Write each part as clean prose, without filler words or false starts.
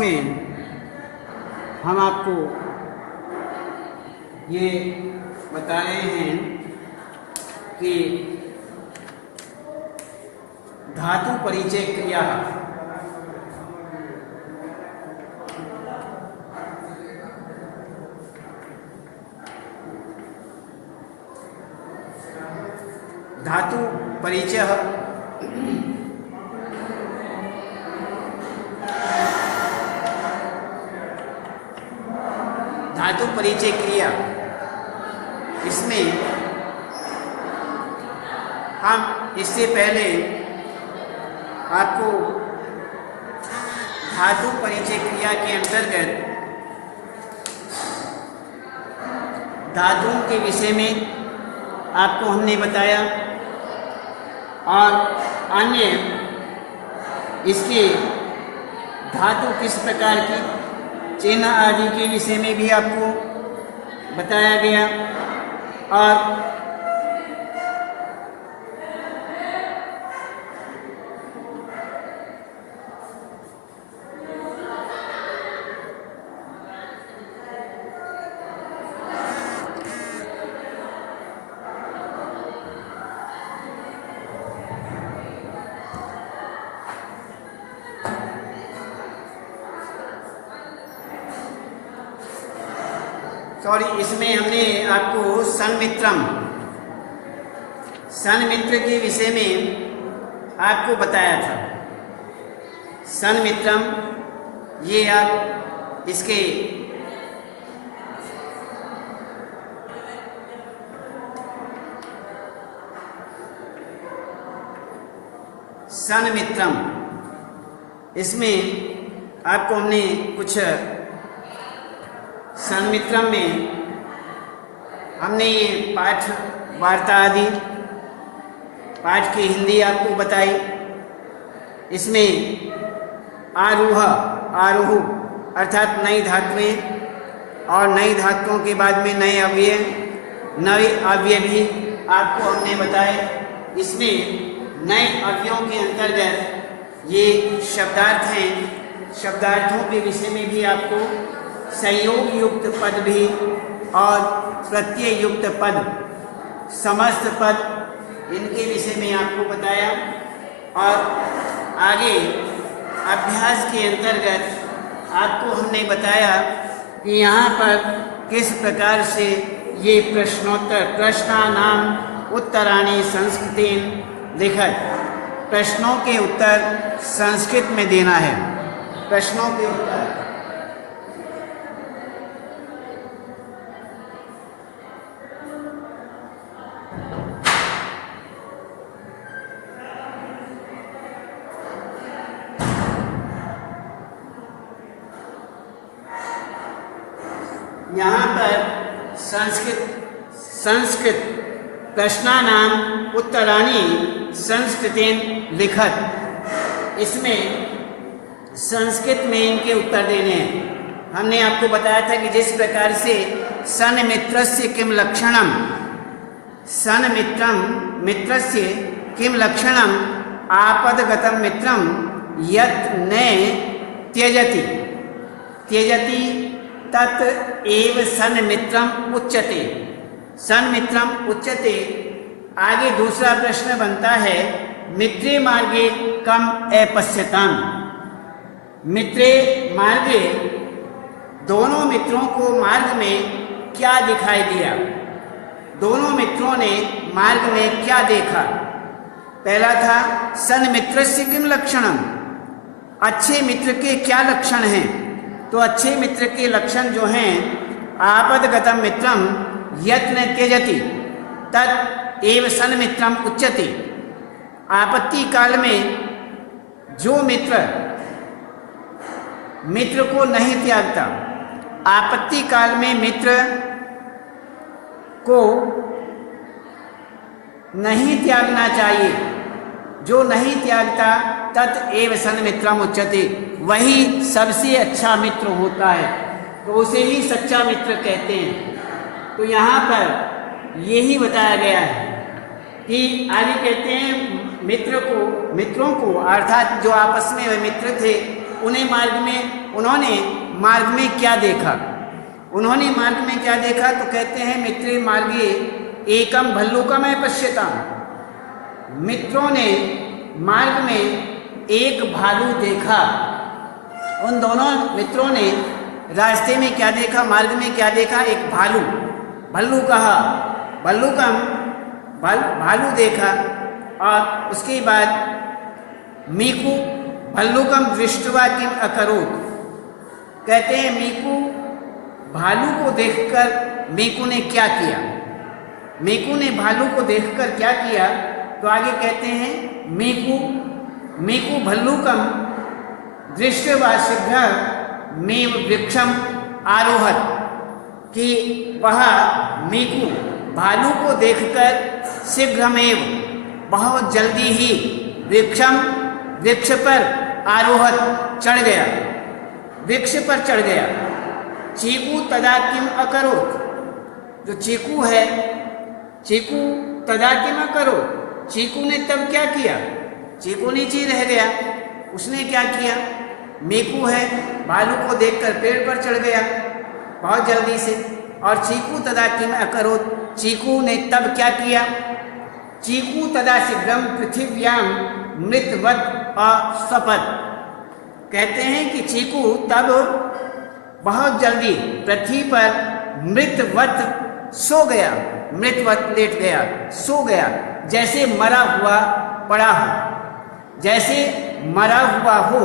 इसमें हम आपको ये बता रहे हैं कि धातु परिचय क्रिया धातु परिचय धातु परिचय क्रिया, इसमें हम इससे पहले आपको धातु परिचय क्रिया के अंतर्गत धातुओं के विषय में आपको हमने बताया और अन्य इसके धातु किस प्रकार की चिन्ह आदि के विषय में भी आपको बताया गया। और इसमें हमने आपको सन्मित्र के विषय में आपको बताया था। सन्मित्रम, ये आप इसके सन्मित्रम, इसमें आपको हमने कुछ सन्मित्रम में हमने ये पाठ वार्ता आदि पाठ की हिंदी आपको बताई। इसमें आरूह आरोह अर्थात नई धातुएं और नई धातुओं के बाद में नए अवयव भी आपको हमने बताए। इसमें नए अवयवों के अंतर्गत ये शब्दार्थ हैं। शब्दार्थों के विषय में भी आपको संयोग युक्त पद भी और प्रत्यय युक्त पद, समस्त पद, इनके विषय में आपको बताया। और आगे अभ्यास के अंतर्गत आपको हमने बताया कि यहाँ पर किस प्रकार से ये प्रश्नानाम उत्तराणि संस्कृतेन लिखत, प्रश्नों के उत्तर संस्कृत में देना है। प्रश्नों के उत्तर यहाँ पर संस्कृत प्रश्नानाम उत्तराणि संस्कृतेन लिखत, इसमें संस्कृत में इनके उत्तर देने हैं। हमने आपको बताया था कि जिस प्रकार से सन्मित्रस्य किम लक्षणम, सन्मित्रम मित्रस्य किम लक्षणम आपदगतम मित्रम यत् न त्यजति, त्यजति तत् एव सन्मित्रम उच्यते। सन्मित्रम उच्यते। आगे दूसरा प्रश्न बनता है, मित्रे मार्गे कम अपश्यताम, मित्रे मार्गे, दोनों मित्रों को मार्ग में क्या दिखाई दिया, दोनों मित्रों ने मार्ग में क्या देखा। पहला था सन्मित्रस्य किम लक्षणम, अच्छे मित्र के क्या लक्षण हैं। तो अच्छे मित्र के लक्षण जो हैं, आपदगतम मित्रम यत्न त्यजति तत् एव सन्मित्रम उच्यते। आपत्ति काल में जो मित्र को नहीं त्यागता, आपत्ति काल में मित्र को नहीं त्यागना चाहिए, जो नहीं त्यागता तत् एव सन्मित्रम उच्यते, वही सबसे अच्छा मित्र होता है, तो उसे ही सच्चा मित्र कहते हैं। तो यहाँ पर यही बताया गया है कि आगे कहते हैं मित्रों को अर्थात जो आपस में मित्र थे उन्हें मार्ग में उन्होंने मार्ग में क्या देखा। उन्होंने मार्ग में क्या देखा तो कहते हैं मित्रे मार्गे एकम भल्लूकमय पश्यताम। मित्रों ने मार्ग में एक भालू देखा। उन दोनों मित्रों ने रास्ते में क्या देखा, मार्ग में क्या देखा, एक भालू। भल्लू कहा, भल्लूकम भालू देखा। और उसके बाद मीकू भल्लूकम दृष्टवा किम अकरोत। कहते हैं मीकू भालू को देखकर मीकू ने क्या किया। मीकू ने भालू को देखकर क्या किया तो आगे कहते हैं मीकू भल्लूकम दृष्टवा शीघ्र मेव वृक्षम आरोहत। कि वह मीकू भालू को देखकर शीघ्रमेव बहुत जल्दी ही वृक्ष पर आरोहत चढ़ गया, वृक्ष पर चढ़ गया। चीकू तदा किम अकरोत। जो चीकू है, चीकू तदा किम अकरोत। चीकू ने तब क्या किया, चीकू नीचे ही रह गया। उसने क्या किया, मीकू है भालू को देखकर पेड़ पर चढ़ गया बहुत जल्दी से। और चीकू तदा किम अकरोत। चीकू ने तब क्या किया, चीकू तदा शीघ्रम पृथिव्याम मृतवत अस्वपत। कहते हैं कि चीकू तब बहुत जल्दी पृथ्वी पर मृतवत सो गया, मृतवत लेट गया, सो गया, जैसे मरा हुआ पड़ा हो, जैसे मरा हुआ हो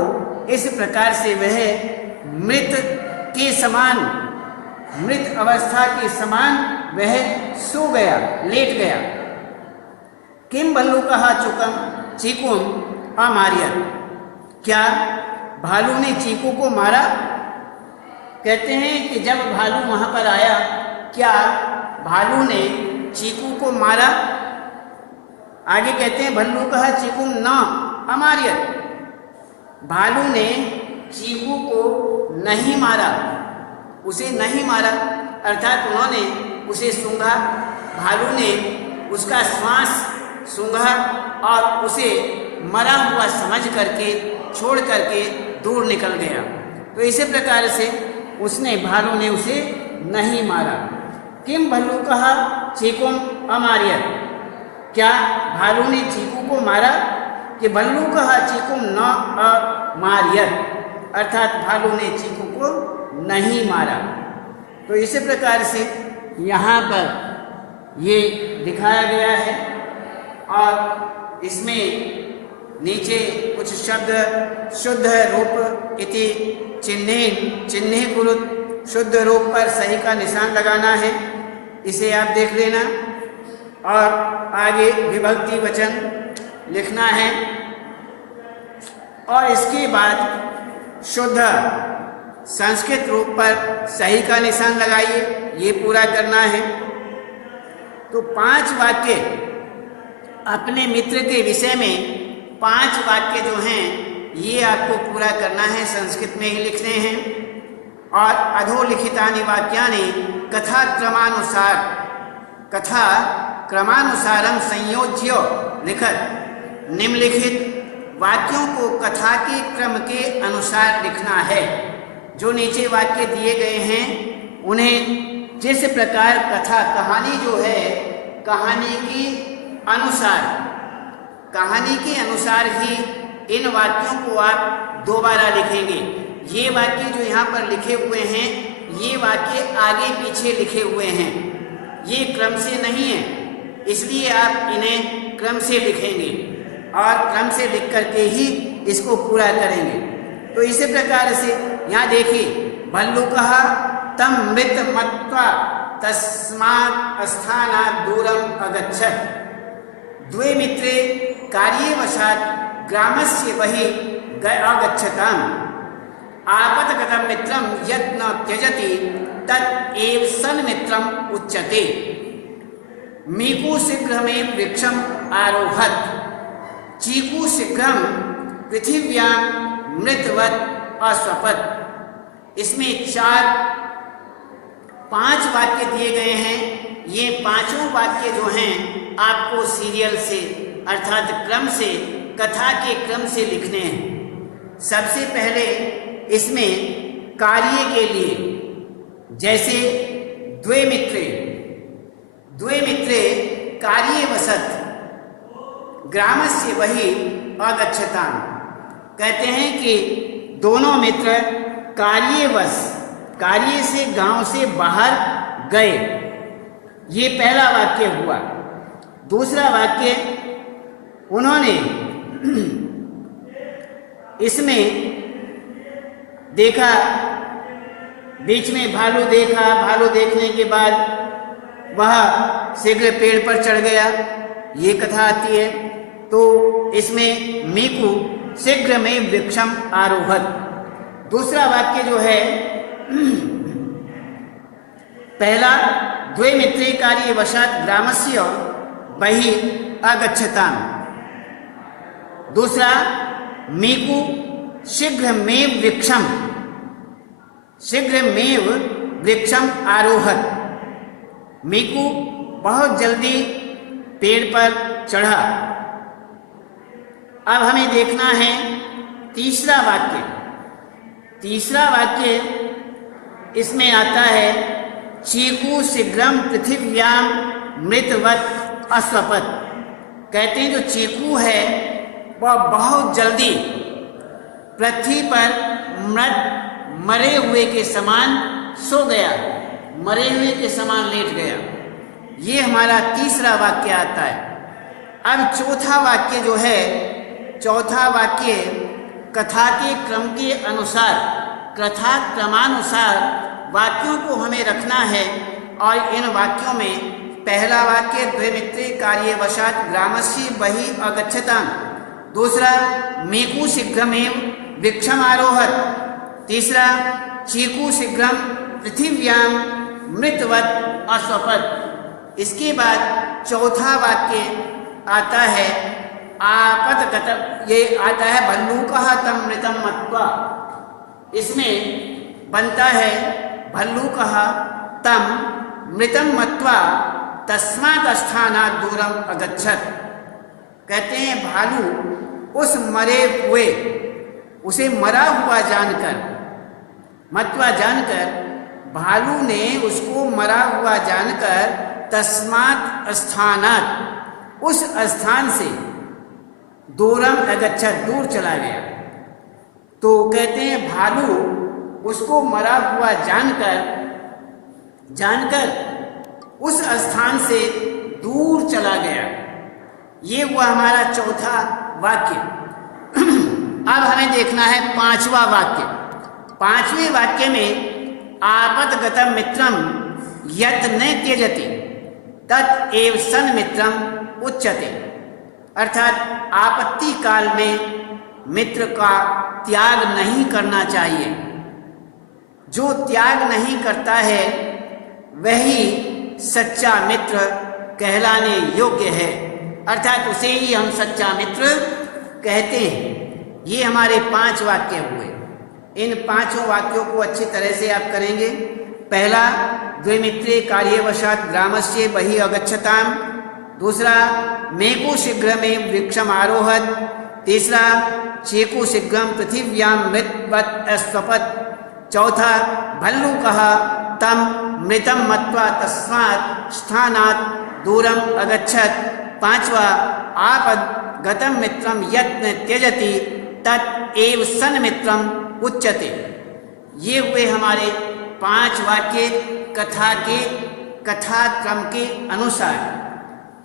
इस प्रकार से वह मृत के समान, मृत अवस्था के समान वह सो गया, लेट गया। किम भल्लू कहा चुकम चीकूम अमारियत। क्या भालू ने चीकू को मारा। कहते हैं कि जब भालू वहां पर आया, क्या भालू ने चीकू को मारा। आगे कहते हैं भल्लू कहा चीकूम न अमारियत। भालू ने चीकू को नहीं मारा, उसे नहीं मारा, अर्थात उन्होंने उसे सूंघा। भालू ने उसका श्वास सूंघा और उसे मरा हुआ समझ करके छोड़ करके दूर निकल गया। तो इसी प्रकार से उसने, भालू ने उसे नहीं मारा। किम भल्लू कहा चीकूम अमारियत। क्या भालू ने चीकू को मारा कि भल्लू कहा चीकूम न अमारियत, अर्थात भालू ने चीकू को नहीं मारा। तो इसी प्रकार से यहाँ पर ये दिखाया गया है। और इसमें नीचे कुछ शब्द शुद्ध रूप इति चिन्हे कुरुत, शुद्ध रूप पर सही का निशान लगाना है, इसे आप देख लेना। और आगे विभक्ति वचन लिखना है और इसके बाद शुद्ध संस्कृत रूप पर सही का निशान लगाइए, ये पूरा करना है। तो 5 वाक्य अपने मित्र के विषय में 5 वाक्य जो हैं ये आपको पूरा करना है, संस्कृत में ही लिखने हैं। और अधोलिखितानि वाक्यानि कथा क्रमानुसारम संयोज्य लिखत। निम्नलिखित वाक्यों को कथा के क्रम के अनुसार लिखना है। जो नीचे वाक्य दिए गए हैं उन्हें जिस प्रकार कथा, कहानी जो है, कहानी के अनुसार ही इन वाक्यों को आप दोबारा लिखेंगे। ये वाक्य जो यहाँ पर लिखे हुए हैं, ये वाक्य आगे पीछे लिखे हुए हैं, ये क्रम से नहीं है, इसलिए आप इन्हें क्रम से लिखेंगे और क्रम से लिख करके ही इसको पूरा करेंगे। तो इसी प्रकार से यहाँ देखिए, भल्लू कहा तम मृत मत्वा तस्मात् स्थानात् दूरम अगच्छत्। द्वे मित्रे कार्यवशात् ग्रामस्य बहिः अगच्छताम्। आपतगतं मित्रं यत् न त्यजति तत् एव सन्मित्रम् उच्यते। मीकू शीघ्रमेव वृक्षम् आरोहत्। चीकू शीघ्रं पृथिव्यां मृतवत् अस्वपत्। इसमें 5 वाक्य दिए गए हैं। ये पांचों वाक्य जो हैं आपको सीरियल से, अर्थात क्रम से, कथा के क्रम से लिखने हैं। सबसे पहले इसमें कार्य के लिए, जैसे द्वे मित्रे कार्यवशत ग्रामस्य वही अगच्छताम। कहते हैं कि दोनों मित्र कार्यवश कार्य से गांव से बाहर गए। ये पहला वाक्य हुआ। दूसरा वाक्य, उन्होंने इसमें देखा, बीच में भालू देखा, भालू देखने के बाद वह शीघ्र पेड़ पर चढ़ गया, ये कथा आती है। तो इसमें मीकु शीघ्र में वृक्षम आरोहत। दूसरा वाक्य जो है, पहला द्वे मित्रे कार्यवशात् ग्रामस्य बहि अगच्छताम्। दूसरा मीकु शीघ्रमेव वृक्षम आरोहत। मीकु बहुत जल्दी पेड़ पर चढ़ा। अब हमें देखना है तीसरा वाक्य। तीसरा वाक्य इसमें आता है, चीकू शीघ्रम पृथिव्याम मृतवत अस्वपत। कहते हैं जो चीकू है वह बहुत जल्दी पृथ्वी पर मरे हुए के समान सो गया, मरे हुए के समान लेट गया। ये हमारा तीसरा वाक्य आता है। अब चौथा वाक्य जो है, चौथा वाक्य कथा के क्रम के अनुसार, कथा क्रमानुसार वाक्यों को हमें रखना है। और इन वाक्यों में पहला वाक्य द्विमित्रे कार्यवशात् ग्रामस्य बहि अगच्छताम्। दूसरा मीकु शीघ्रमेव वृक्षम आरोहत। तीसरा चीकू शीघ्रम पृथिव्याम मृतवत अस्वपत। इसके बाद चौथा वाक्य आता है आपतगतम, ये आता है भल्लूकः तं मृतं मत्वा। इसमें बनता है भल्लूकः तं मृतं मत्वा तस्मात् स्थानात् दूरम अगच्छत। कहते हैं भालू उस मरे हुए, उसे मरा हुआ जानकर, मत्वा जानकर, भालू ने उसको मरा हुआ जानकर तस्मात् स्थानात्, उस स्थान से दूरम अगच्छत, दूर चला गया। तो कहते हैं भालू उसको मरा हुआ जानकर उस स्थान से दूर चला गया। ये हुआ हमारा चौथा वाक्य। अब हमें देखना है पांचवा वाक्य। पांचवें वाक्य में आपतगतम मित्रम यत् न त्यजति तत् एव सन्मित्रम उच्यते। अर्थात आपत्ति काल में मित्र का त्याग नहीं करना चाहिए। जो त्याग नहीं करता है वही सच्चा मित्र कहलाने योग्य है। अर्थात उसे ही हम सच्चा मित्र कहते हैं। ये हमारे 5 वाक्य हुए। इन 5 वाक्यों को अच्छी तरह से आप करेंगे। पहला द्विमित्रे कार्यवशात् ग्रामस्य बहि अगच्छताम्। दूसरा मेकु शीघ्रमेव वृक्षम आरोहत। तीसरा चेकु शीघ्रम पृथिव्यां मृतवत अस्वपत। चौथा भल्लूकः तं मृतं मत्वा तस्मात् स्थानात् दूरम अगच्छत। पांचवा आपद्गतं मित्रं यत् न त्यजति तत् एव सन्मित्रम उच्यते। ये हुए हमारे 5 वाक्य कथा क्रम के अनुसार।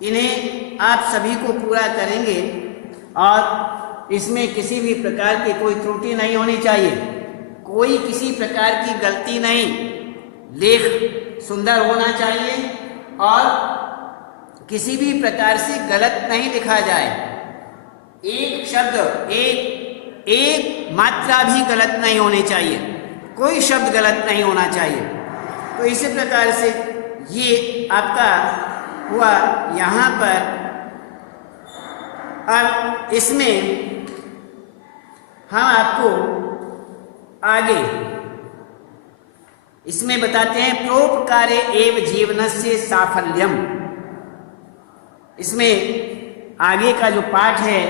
इन्हें आप सभी को पूरा करेंगे और इसमें किसी भी प्रकार की कोई त्रुटि नहीं होनी चाहिए, कोई किसी प्रकार की गलती नहीं। लेख सुंदर होना चाहिए और किसी भी प्रकार से गलत नहीं लिखा जाए। एक शब्द, एक मात्रा भी गलत नहीं होनी चाहिए, कोई शब्द गलत नहीं होना चाहिए। तो इसी प्रकार से ये आपका हुआ यहाँ पर। अब इसमें हम आपको आगे इसमें बताते हैं प्रोपकारे एव जीवनस्य साफल्यम। इसमें आगे का जो पाठ है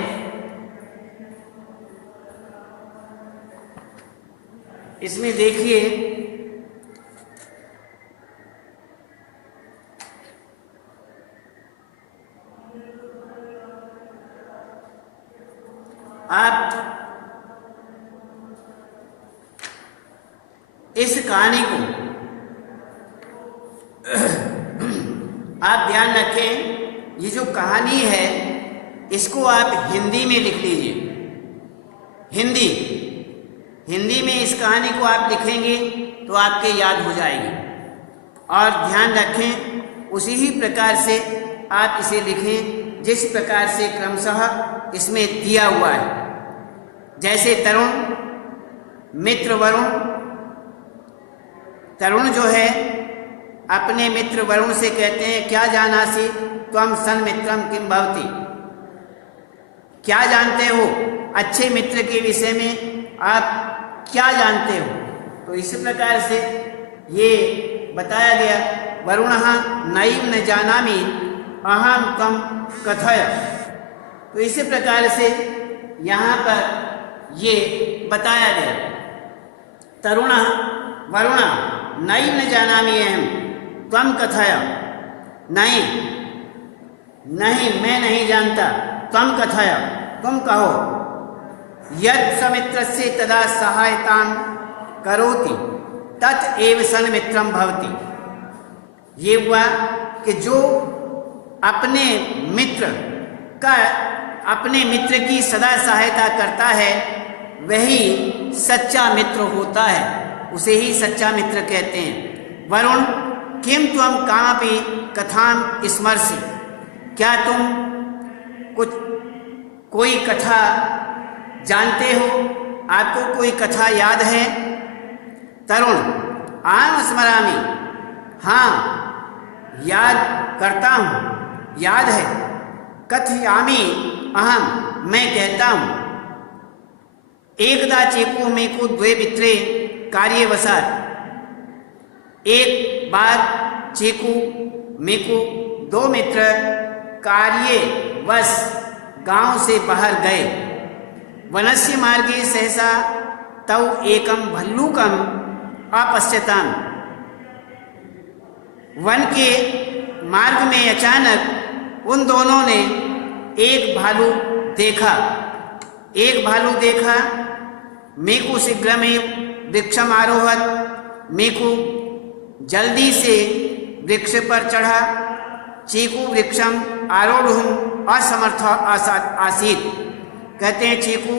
इसमें देखिए आप इस कहानी को आप ध्यान रखें, ये जो कहानी है इसको आप हिंदी में लिख लीजिए। हिंदी में इस कहानी को आप लिखेंगे तो आपके याद हो जाएगी। और ध्यान रखें उसी ही प्रकार से आप इसे लिखें जिस प्रकार से क्रमशः इसमें दिया हुआ है। जैसे तरुण, मित्र वरुण। तरुण जो है अपने मित्र वरुण से कहते हैं, क्या जानासि त्वं सन्मित्रं किं भवति, क्या जानते हो, अच्छे मित्र के विषय में आप क्या जानते हो। तो इस प्रकार से ये बताया गया, वरुणः नैव न जानामि अहं त्वं कथय। तो इसी प्रकार से यहाँ पर ये बताया गया, तरुणः वरुणः नैव न जानामि अहं त्वं कथय। नहीं मैं नहीं जानता, त्वं कथय, तुम कहो। यत् समित्रस्य तदा सहायतां करोति तत् एव सन्मित्रं भवति। ये हुआ कि जो अपने मित्र की सदा सहायता करता है वही सच्चा मित्र होता है, उसे ही सच्चा मित्र कहते हैं। वरुण किम त्वं कामपि कथां स्मरसि, क्या तुम कोई कथा जानते हो, आपको कोई कथा याद है। तरुण आम स्मरामि, हाँ याद करता हूँ, याद है। कथयामि अहम, मैं कहता हूँ। एकदा चेको मेको द्वे मित्रे कार्यवशात्, एक बार चेको मेको दो मित्र कार्यवश गांव से बाहर गए। वनस्य मार्गे सहसा तौ एकम भल्लूकम अपश्यताम। वन के मार्ग में अचानक उन दोनों ने एक भालू देखा। मेको शीघ्रमेव वृक्षम आरोहत, मेको जल्दी से वृक्ष पर चढ़ा। चीकू वृक्षम आरोढ़ुम असमर्थ आसीत, कहते हैं चीकू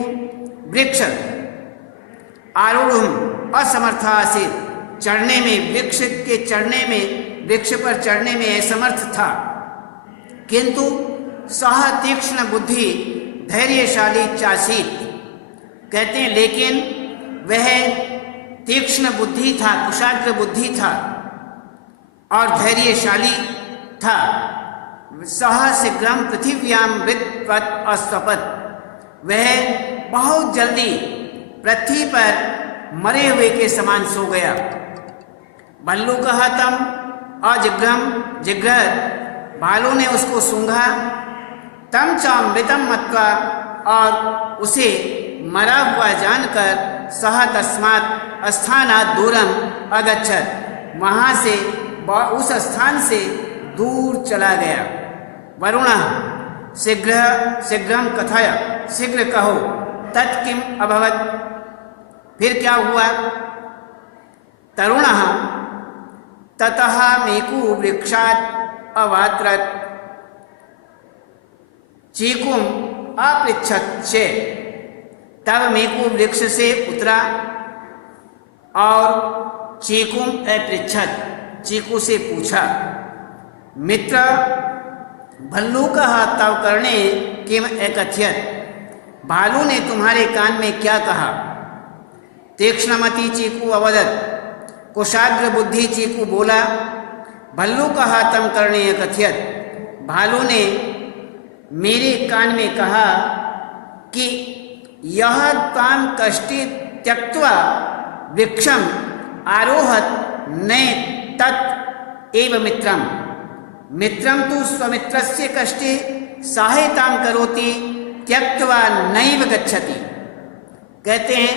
वृक्ष आरोढ़ुम असमर्थ आसीत, चढ़ने में वृक्ष पर चढ़ने में असमर्थ था। किंतु सह तीक्ष्ण बुद्धि धैर्यशाली चासीत, कहते हैं लेकिन वह तीक्ष्ण बुद्धि था, कुशाग्र बुद्धि था और धैर्यशाली था। सह शीघ्रम पृथिव्याम वृत्वत अस्वपत, वह बहुत जल्दी पृथ्वी पर मरे हुए के समान सो गया। भल्लू कहा तम जिग्रह, भालू ने उसको सूंघा। तम चामृतम मत्वा, और उसे मरा हुआ जानकर सह तस्मात् स्थानात् दूरम अगच्छत, वहाँ से उस स्थान से दूर चला गया। वरुणः शीघ्रम कथय, शीघ्र कहो। तत्किम अभवत, फिर क्या हुआ। तरुणः ततः मेकु वृक्षात् अवात्रत चीकुम अपृच्छत च, तब मेकु वृक्ष से उतरा और चीकुम अपृच्छत, चीकू से पूछा। मित्र भल्लू कहा तव करने किम एकथ्यत, भालू ने तुम्हारे कान में क्या कहा। तीक्ष्णमति चीकू अवदत, कुशाग्र बुद्धि चीकू बोला। भल्लू कहा तम करने एकथ्यत, भालू ने मेरे कान में कहा कि यह ताम कष्टि त्यक्त्वा वृक्षम आरोहत न तत् एव मित्रम तु स्वमित्रस्य कष्टे सहायतां करोति त्यक्त्वा नैव गच्छति, कहते हैं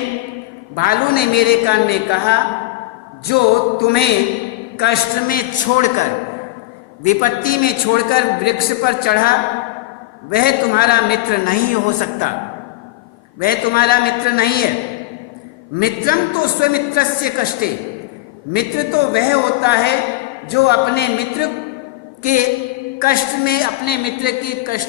भालू ने मेरे कान में कहा, जो तुम्हें कष्ट में छोड़कर, विपत्ति में छोड़कर वृक्ष पर चढ़ा, वह तुम्हारा मित्र नहीं हो सकता, वह तुम्हारा मित्र नहीं है। मित्रम तो स्वमित्रस्य कष्टे, मित्र तो वह होता है जो अपने मित्र के कष्ट में, अपने मित्र के कष्ट